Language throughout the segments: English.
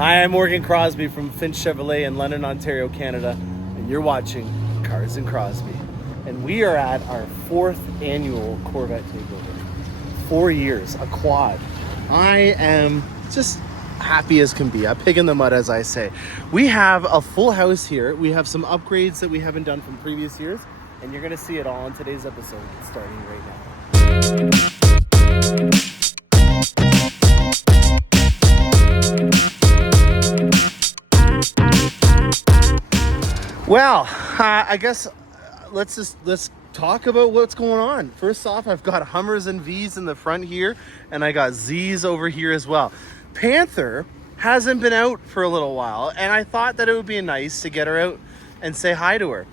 Hi, I'm Morgan Crosby from Finch Chevrolet in London, Ontario, Canada, and you're watching Cars and Crosby. And we are at our 4th annual Corvette Takeover. 4 years, a quad. I am just happy as can be, a pig in the mud, as I say. We have a full house here. We have some upgrades that we haven't done from previous years, and you're going to see it all in today's episode, starting right now. Well, I guess let's talk about what's going on. First off, I've got Hummers and V's in the front here, and I got Z's over here as well. Panther hasn't been out for a little while, and I thought that it would be nice to get her out and say hi to her.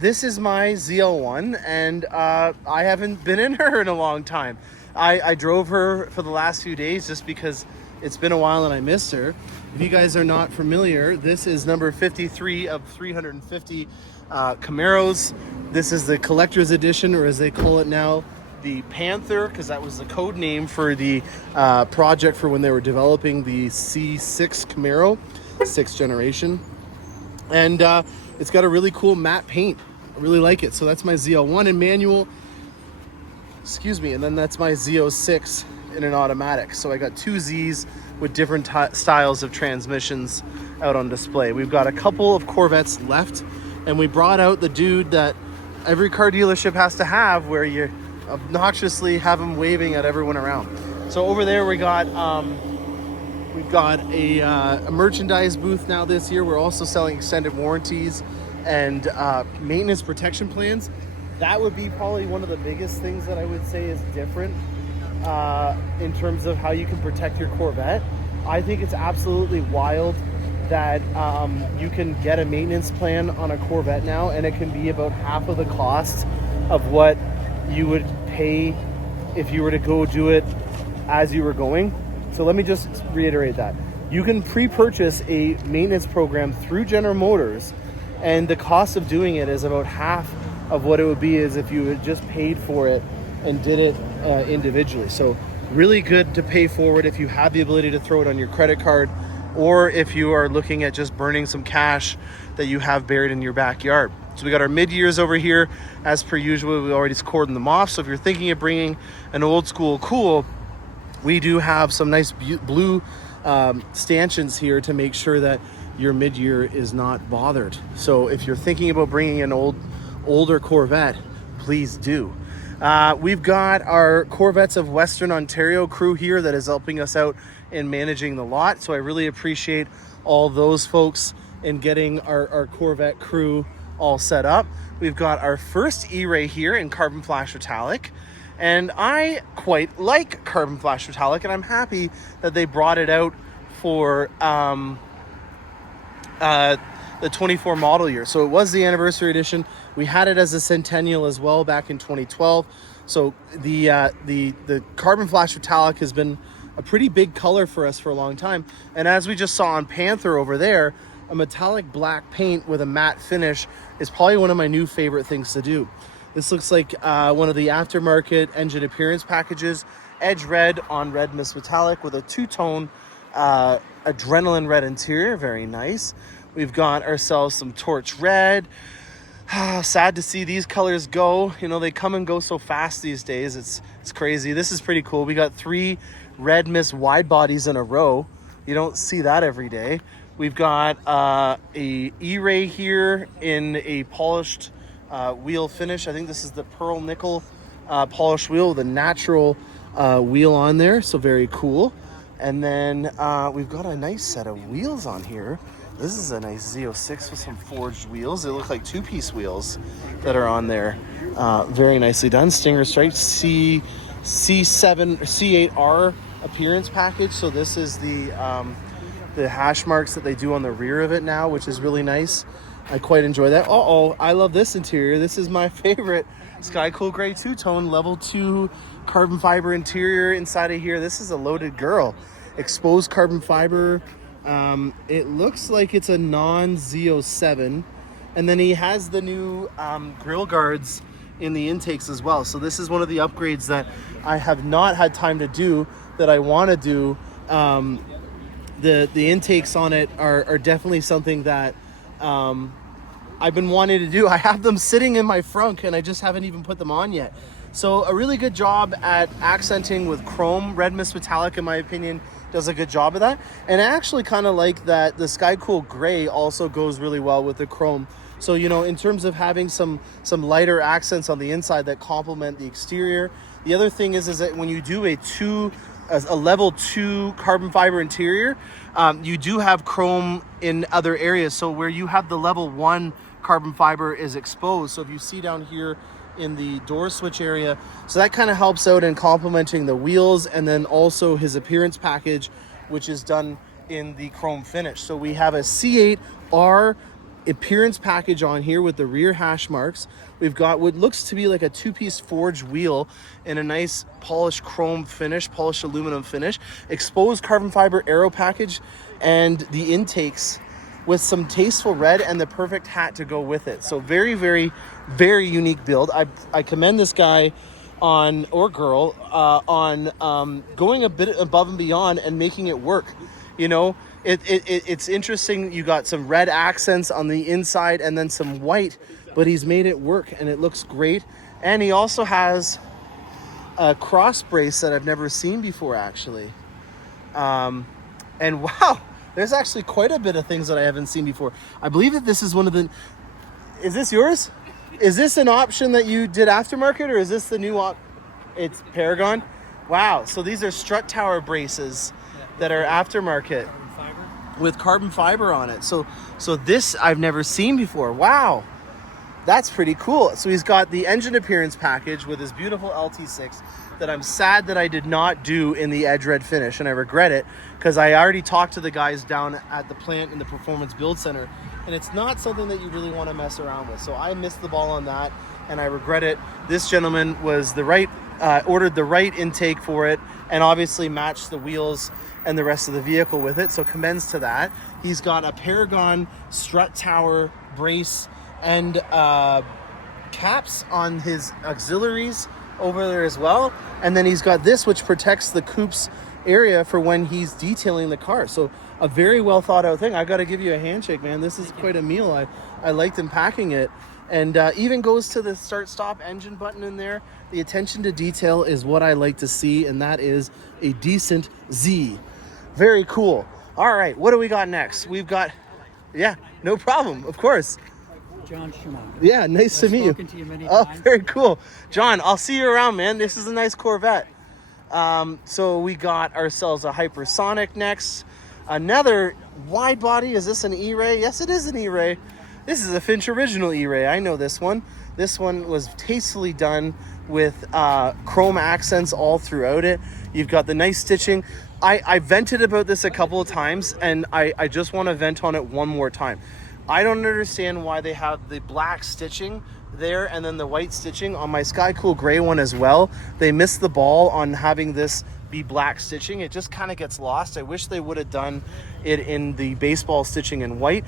This is my ZL1, and I haven't been in her in a long time. I drove her for the last few days just because it's been a while and I missed her. If you guys are not familiar, this is number 53 of 350 Camaros. This is the collector's edition, or as they call it now, the Panther, because that was the code name for the project for when they were developing the C6 Camaro, 6th generation. And it's got a really cool matte paint. I really like it. So that's my ZL1 in manual. Excuse me. And then that's my Z06 in an automatic. So I got two Z's with different styles of transmissions out on display. We've got a couple of Corvettes left, and we brought out the dude that every car dealership has to have, where you obnoxiously have him waving at everyone around. So over there we've got a merchandise booth now this year. We're also selling extended warranties and maintenance protection plans. That would be probably one of the biggest things that I would say is different in terms of how you can protect your Corvette. I think it's absolutely wild that you can get a maintenance plan on a Corvette now, and it can be about half of the cost of what you would pay if you were to go do it as you were going. So let me just reiterate that. You can pre-purchase a maintenance program through General Motors, and the cost of doing it is about half of what it would be as if you had just paid for it and did it individually. So really good to pay forward if you have the ability to throw it on your credit card, or if you are looking at just burning some cash that you have buried in your backyard. So we got our mid-years over here. As per usual, we already cordoned them off. So if you're thinking of bringing an old school cool, we do have some nice blue stanchions here to make sure that your mid-year is not bothered. So if you're thinking about bringing an older Corvette, please do. We've got our Corvettes of Western Ontario crew here that is helping us out in managing the lot. So I really appreciate all those folks in getting our Corvette crew all set up. We've got our first E-Ray here in Carbon Flash Metallic. And I quite like Carbon Flash Metallic, and I'm happy that they brought it out for the 24 model year. So it was the anniversary edition. We had it as a centennial as well back in 2012. So the Carbon Flash Metallic has been a pretty big color for us for a long time. And as we just saw on Panther over there, a metallic black paint with a matte finish is probably one of my new favorite things to do. This looks like one of the aftermarket engine appearance packages, Edge Red on Red Mist Metallic with a two-tone Adrenaline Red interior. Very nice. We've got ourselves some Torch Red. Sad to see these colors go. You know, they come and go so fast these days. It's crazy. This is pretty cool. We got 3 Red Mist wide bodies in a row. You don't see that every day. We've got a E-Ray here in a polished wheel finish. I think this is the pearl nickel polished wheel with a natural wheel on there. So very cool. And then we've got a nice set of wheels on here. This is a nice Z06 with some forged wheels. They look like 2-piece wheels that are on there. Very nicely done. Stinger Strike C7 or C8R appearance package. So this is the hash marks that they do on the rear of it now, which is really nice. I quite enjoy that. I love this interior. This is my favorite Sky Cool Gray two-tone level 2 carbon fiber interior inside of here. This is a loaded girl. Exposed carbon fiber. It looks like it's a non-Z07. And then he has the new grill guards in the intakes as well. So this is one of the upgrades that I have not had time to do that I want to do the intakes on it are definitely something that I've been wanting to do. I have them sitting in my frunk and I just haven't even put them on yet. So a really good job at accenting with chrome. Red Mist Metallic, in my opinion, does a good job of that. And I actually kind of like that the Sky Cool Gray also goes really well with the chrome. So, you know, in terms of having some lighter accents on the inside that complement the exterior. The other thing is that when you do a level 2 carbon fiber interior, you do have chrome in other areas. So where you have the level 1 carbon fiber is exposed. So if you see down here in the door switch area, so that kind of helps out in complementing the wheels, and then also his appearance package, which is done in the chrome finish. So we have a C8R appearance package on here with the rear hash marks. We've got what looks to be like a 2-piece forged wheel in a nice polished chrome finish, polished aluminum finish, exposed carbon fiber aero package, and the intakes with some Tastful red and the perfect hat to go with it. So very, very, very unique build. I commend this guy on, or girl, on going a bit above and beyond and making it work. You know, it's interesting. You got some red accents on the inside and then some white, but he's made it work and it looks great. And he also has a cross brace that I've never seen before, actually. And wow, there's actually quite a bit of things that I haven't seen before. I believe that this is one of the... Is this yours? Is this an option that you did aftermarket, or is this the new It's Paragon? Wow, so these are strut tower braces that are aftermarket with carbon fiber on it. So this I've never seen before. Wow, that's pretty cool. So he's got the engine appearance package with his beautiful LT6 that I'm sad that I did not do in the Edge Red finish, and I regret it because I already talked to the guys down at the plant in the Performance Build Center, and it's not something that you really want to mess around with. So I missed the ball on that, and I regret it. This gentleman was the right, ordered the right intake for it, and obviously matched the wheels and the rest of the vehicle with it. So commends to that. He's got a Paragon strut tower brace and caps on his auxiliaries over there as well, and then he's got this which protects the coupe's area for when he's detailing the car. So a very well thought out thing. I got to give you a handshake, man. This is quite a meal. I liked him packing it, and even goes to the start stop engine button in there. The attention to detail is what I like to see, and that is a decent Z. Very cool. All right, what do we got next? We've got, yeah, no problem, of course. John Schumacher. Yeah, nice to meet you. To you many oh, times. Very cool. John, I'll see you around, man. This is a nice Corvette. So we got ourselves a Hypersonic next. Another wide body. Is this an E-Ray? Yes, it is an E-Ray. This is a Finch original E-Ray. I know this one. This one was tastefully done with chrome accents all throughout it. You've got the nice stitching. I vented about this a couple of times, and I just want to vent on it one more time. I don't understand why they have the black stitching there and then the white stitching on my Sky Cool Gray one as well. They missed the ball on having this be black stitching. It just kind of gets lost. I wish they would have done it in the baseball stitching in white.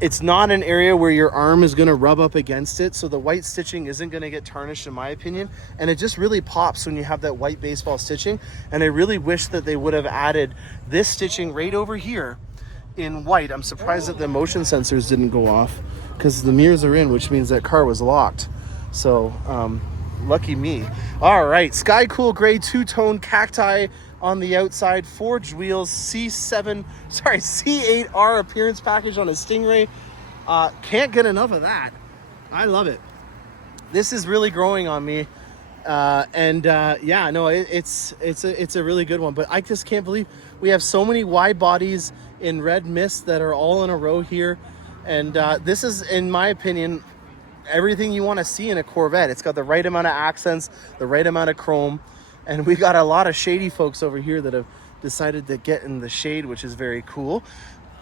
It's not an area where your arm is going to rub up against it, so the white stitching isn't going to get tarnished, in my opinion, and it just really pops when you have that white baseball stitching. And I really wish that they would have added this stitching right over here in white. I'm surprised that the motion sensors didn't go off, because the mirrors are in, which means that car was locked. So lucky me. All right, Sky Cool Gray two-tone cacti on the outside, forged wheels, C8R appearance package on a Stingray. Can't get enough of that. I love it. This is really growing on me. Yeah, no, it's a really good one, but I just can't believe we have so many wide bodies in red mist that are all in a row here. And this is, in my opinion, everything you want to see in a Corvette. It's got the right amount of accents, the right amount of chrome, and we got a lot of shady folks over here that have decided to get in the shade, which is very cool.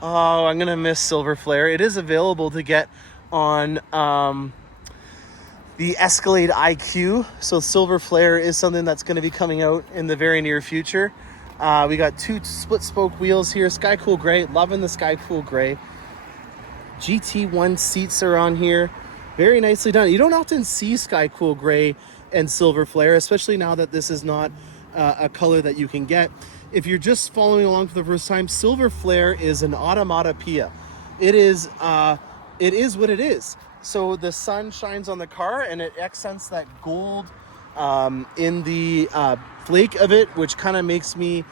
Oh, I'm gonna miss Silver Flare. It is available to get on the Escalade IQ. So Silver Flare is something that's going to be coming out in the very near future. We got two split spoke wheels here. Sky Cool Gray, loving the Sky Cool Gray. GT1 seats are on here. Very nicely done. You don't often see Sky Cool Gray and Silver Flare, especially now that this is not a color that you can get. if you're just following along for the first time, Silver Flare is an automata Pia. It is what it is. So the sun shines on the car and it accents that gold in the flake of it, which kind of makes me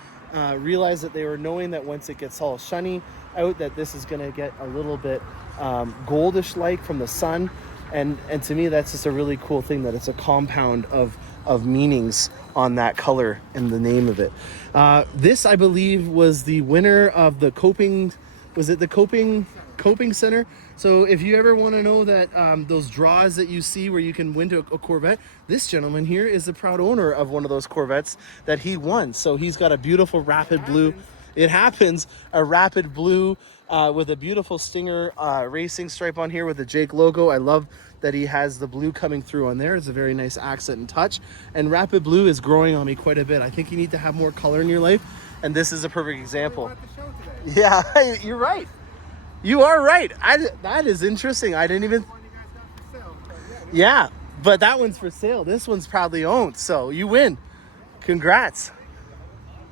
realize that they were knowing that once it gets all shiny out, that this is going to get a little bit goldish like from the sun. And to me, that's just a really cool thing, that it's a compound of meanings on that color and the name of it. This, I believe, was the winner of the Coping, was it the Coping Center? So if you ever want to know that those draws that you see where you can win to a Corvette, this gentleman here is the proud owner of one of those Corvettes that he won. So he's got a beautiful rapid blue. It happens, a rapid blue with a beautiful Stinger racing stripe on here with the Jake logo. I love that he has the blue coming through on there. It's a very nice accent and touch. And rapid blue is growing on me quite a bit. I think you need to have more color in your life, and this is a perfect example. Yeah, you're right. You are right. That is interesting. I didn't even... Yeah, but that one's for sale. This one's proudly owned, so you win. Congrats.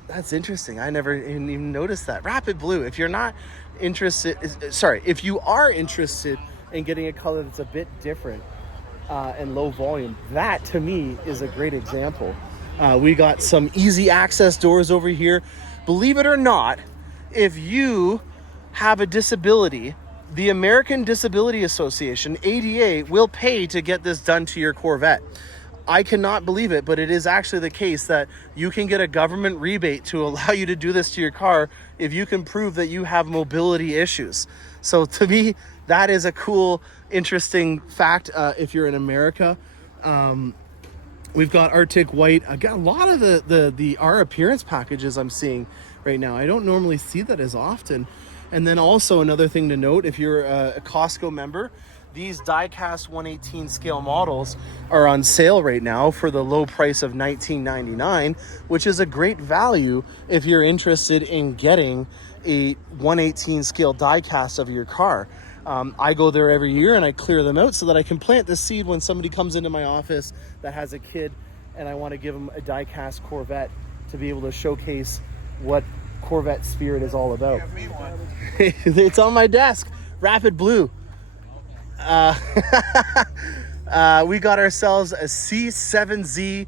That's interesting. I never even noticed that. Rapid blue. If you're not interested... Sorry, if you are interested in getting a color that's a bit different and low volume, that to me is a great example. We got some easy access doors over here. Believe it or not, if you have a disability, the American Disability Association, ADA, will pay to get this done to your Corvette. I cannot believe it, but it is actually the case that you can get a government rebate to allow you to do this to your car if you can prove that you have mobility issues. So to me, that is a cool, interesting fact if you're in America. We've got Arctic White. I got a lot of the our appearance packages I'm seeing right now. I don't normally see that as often. And then also another thing to note, if you're a Costco member, these die-cast 1/18 scale models are on sale right now for the low price of $19.99, which is a great value if you're interested in getting a 1/18 scale die-cast of your car. I go there every year and I clear them out so that I can plant the seed when somebody comes into my office that has a kid and I want to give them a die-cast Corvette to be able to showcase what Corvette spirit is all about. It's on my desk. Rapid blue. We got ourselves a C7Z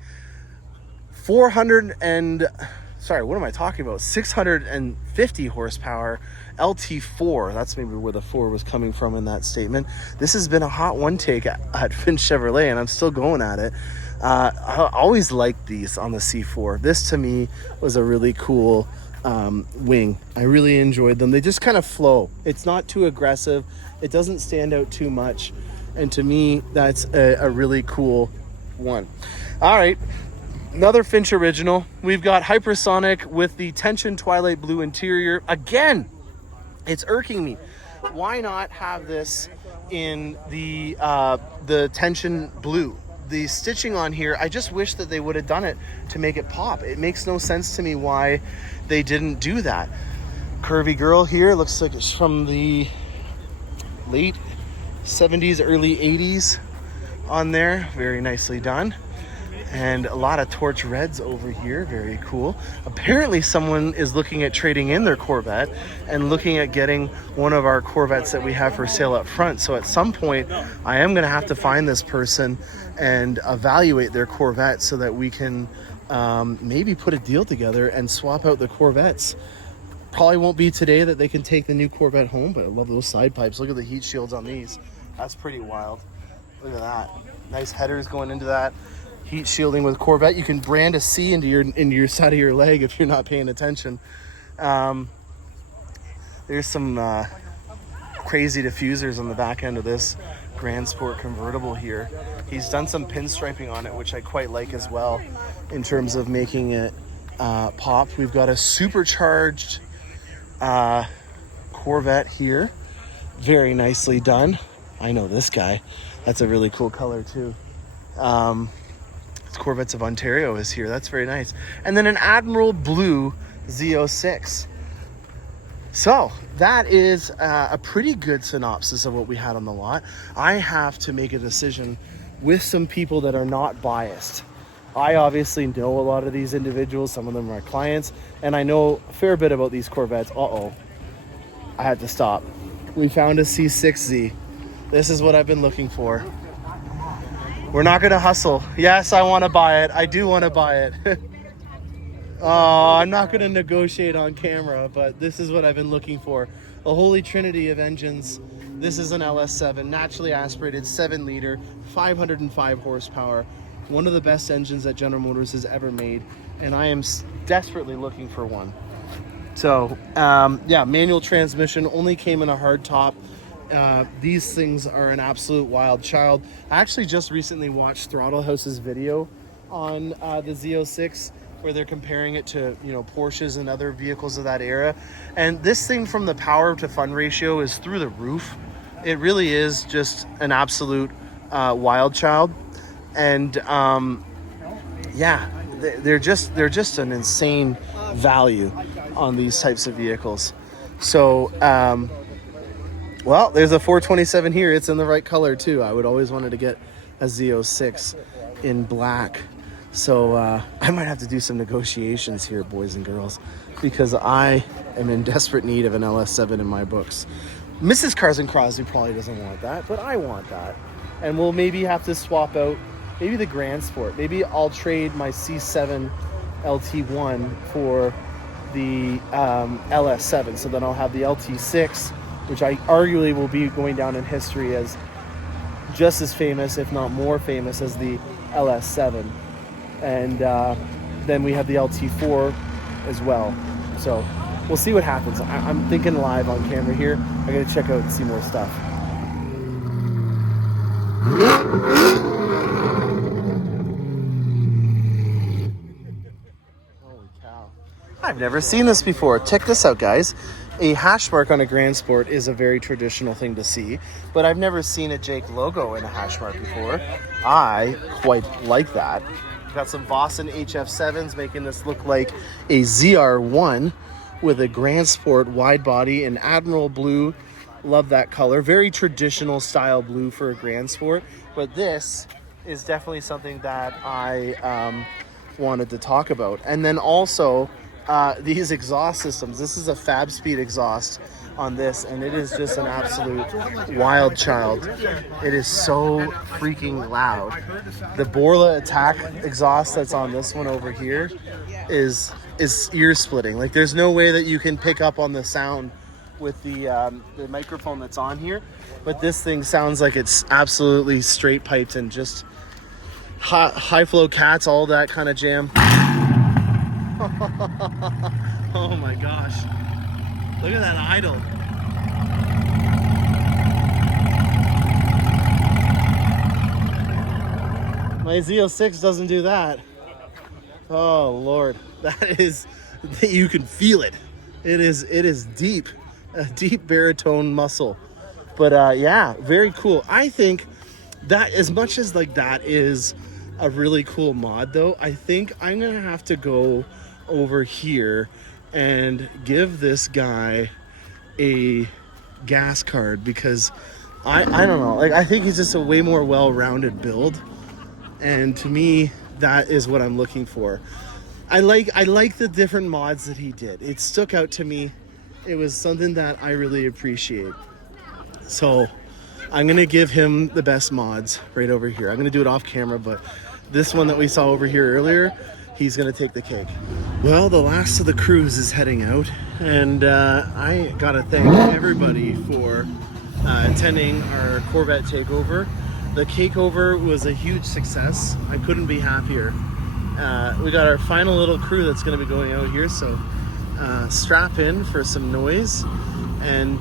650 horsepower LT4. That's maybe where the 4 was coming from in that statement. This has been a hot one take at Finch Chevrolet, and I'm still going at it. I always liked these on the C4. This to me was a really cool wing. I really enjoyed them. They just kind of flow. It's not too aggressive. It doesn't stand out too much. And to me, that's a really cool one. All right. Another Finch original. We've got Hypersonic with the Tension Twilight Blue interior. Again, it's irking me. Why not have this in the Tension Blue? The stitching on here, I just wish that they would have done it to make it pop. It makes no sense to me why they didn't do that. Curvy girl here, looks like it's from the late 70s, early 80s on there. Very nicely done. And a lot of torch reds over here. Very cool. Apparently someone is looking at trading in their Corvette and looking at getting one of our Corvettes that we have for sale up front. So at some point, I am going to have to find this person and evaluate their Corvette so that we can maybe put a deal together and swap out the Corvettes. Probably won't be today that they can take the new Corvette home, but I love those side pipes. Look at the heat shields on these. That's pretty wild. Look at that. Nice headers going into that. Heat shielding with Corvette. You can brand a C into your side of your leg if you're not paying attention. There's some crazy diffusers on the back end of this Grand Sport convertible here. He's done some pinstriping on it, which I quite like as well in terms of making it pop. We've got a supercharged Corvette here. Very nicely done. I know this guy. That's a really cool color too. Corvettes of Ontario is here. That's very nice. And then an Admiral Blue Z06. So that is a pretty good synopsis of what we had on the lot. I have to make a decision with some people that are not biased. I obviously know a lot of these individuals. Some of them are clients, and I know a fair bit about these Corvettes. Uh-oh, I had to stop. We found a C6Z. This is what I've been looking for. We're not gonna hustle. Yes, I want to buy it. I do want to buy it. Oh, I'm not gonna negotiate on camera, but this is what I've been looking for. A holy trinity of engines. This is an LS7, naturally aspirated, 7-liter, 505 horsepower. One of the best engines that General Motors has ever made, and I am desperately looking for one. So, yeah, manual transmission, only came in a hard top. These things are an absolute wild child. I actually just recently watched Throttle House's video on the Z06, where they're comparing it to, you know, Porsches and other vehicles of that era. And this thing, from the power to fun ratio, is through the roof. It really is just an absolute wild child. And yeah, they're just an insane value on these types of vehicles. So well, there's a 427 here. It's in the right color too. I would always wanted to get a Z06 in black. So I might have to do some negotiations here, boys and girls, because I am in desperate need of an LS7 in my books. Mrs. Cars and Crosby probably doesn't want that, but I want that. And we'll maybe have to swap out maybe the Grand Sport. Maybe I'll trade my C7 LT1 for the LS7. So then I'll have the LT6, which I arguably will be going down in history as just as famous, if not more famous, as the LS7. And then we have the LT4 as well. So we'll see what happens. I'm thinking live on camera here. I gotta check out and see more stuff. Holy cow. I've never seen this before. Check this out, guys. A hash mark on a Grand Sport is a very traditional thing to see, but I've never seen a Jake logo in a hash mark before. I quite like that. We've got some Boston HF7s making this look like a ZR1 with a Grand Sport wide body in Admiral blue. Love that color. Very traditional style blue for a Grand Sport, but this is definitely something that I wanted to talk about. And then also these exhaust systems. This is a Fab Speed exhaust on this, and it is just an absolute wild child. It is so freaking loud. The Borla Attack exhaust that's on this one over here is ear splitting. Like, there's no way that you can pick up on the sound with the microphone that's on here, but this thing sounds like it's absolutely straight piped and just high flow cats, all that kind of jam. Oh my gosh, look at that idle. My Z06 doesn't do that. Oh Lord, that is, you can feel it. It is deep, a deep baritone muscle. But yeah, very cool. I think that, as much as like that is a really cool mod though, I think I'm gonna have to go over here and give this guy a gas card, because I don't know, like, I think he's just a way more well-rounded build, and to me that is what I'm looking for. I like the different mods that he did. It stuck out to me. It was something that I really appreciate. So I'm gonna give him the best mods right over here. I'm gonna do it off camera, but this one that we saw over here earlier, he's gonna take the cake. Well, the last of the cruise is heading out, and I gotta thank everybody for attending our Corvette Takeover. The Cakeover was a huge success. I couldn't be happier. We got our final little crew that's gonna be going out here, so strap in for some noise, and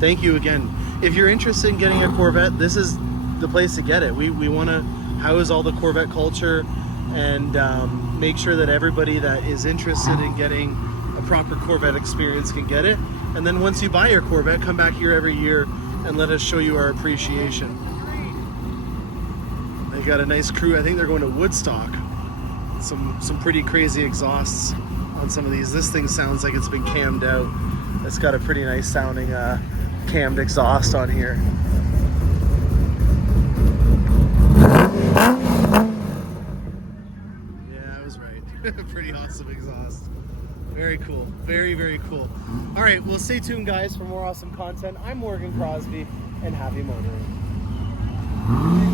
thank you again. If you're interested in getting a Corvette, this is the place to get it. We wanna house all the Corvette culture and make sure that everybody that is interested in getting a proper Corvette experience can get it. And then once you buy your Corvette, come back here every year and let us show you our appreciation. They got a nice crew. I think they're going to Woodstock. Some pretty crazy exhausts on some of these. This thing sounds like it's been cammed out. It's got a pretty nice sounding cammed exhaust on here. Pretty awesome exhaust. Very cool. Very, very cool. All right, well, stay tuned, guys, for more awesome content. I'm Morgan Crosby, and happy motoring.